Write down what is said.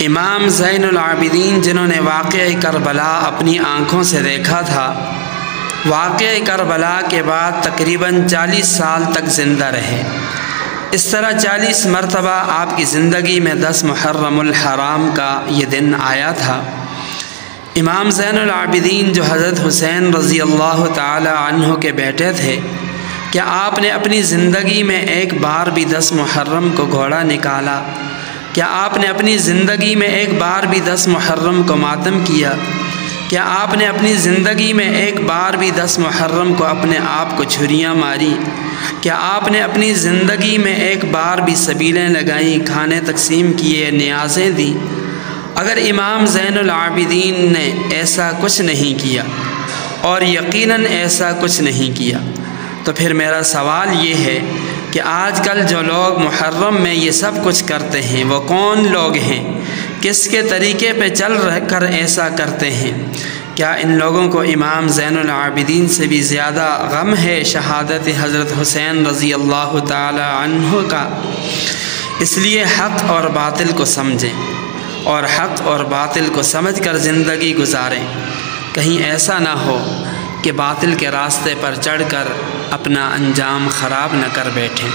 امام زین العابدین جنہوں نے واقعہ کربلا اپنی آنکھوں سے دیکھا تھا، واقعہ کربلا کے بعد تقریباً 40 سال تک زندہ رہے۔ اس طرح 40 مرتبہ آپ کی زندگی میں 10 محرم الحرام کا یہ دن آیا تھا۔ امام زین العابدین جو حضرت حسین رضی اللہ تعالی عنہ کے بیٹے تھے، کیا آپ نے اپنی زندگی میں ایک بار بھی 10 محرم کو گھوڑا نکالا؟ کیا آپ نے اپنی زندگی میں ایک بار بھی 10 محرم کو ماتم کیا؟ کیا آپ نے اپنی زندگی میں ایک بار بھی 10 محرم کو اپنے آپ کو چھریاں ماری؟ کیا آپ نے اپنی زندگی میں ایک بار بھی سبیلیں لگائیں، کھانے تقسیم کیے، نیازیں دیں؟ اگر امام زین العابدین نے ایسا کچھ نہیں کیا، اور یقیناً ایسا کچھ نہیں کیا، تو پھر میرا سوال یہ ہے کہ آج کل جو لوگ محرم میں یہ سب کچھ کرتے ہیں وہ کون لوگ ہیں؟ کس کے طریقے پہ چل کر ایسا کرتے ہیں؟ کیا ان لوگوں کو امام زین العابدین سے بھی زیادہ غم ہے شہادت حضرت حسین رضی اللہ تعالی عنہ کا؟ اس لیے حق اور باطل کو سمجھیں اور حق اور باطل کو سمجھ کر زندگی گزاریں۔ کہیں ایسا نہ ہو کہ باطل کے راستے پر چڑھ کر اپنا انجام خراب نہ کر بیٹھیں۔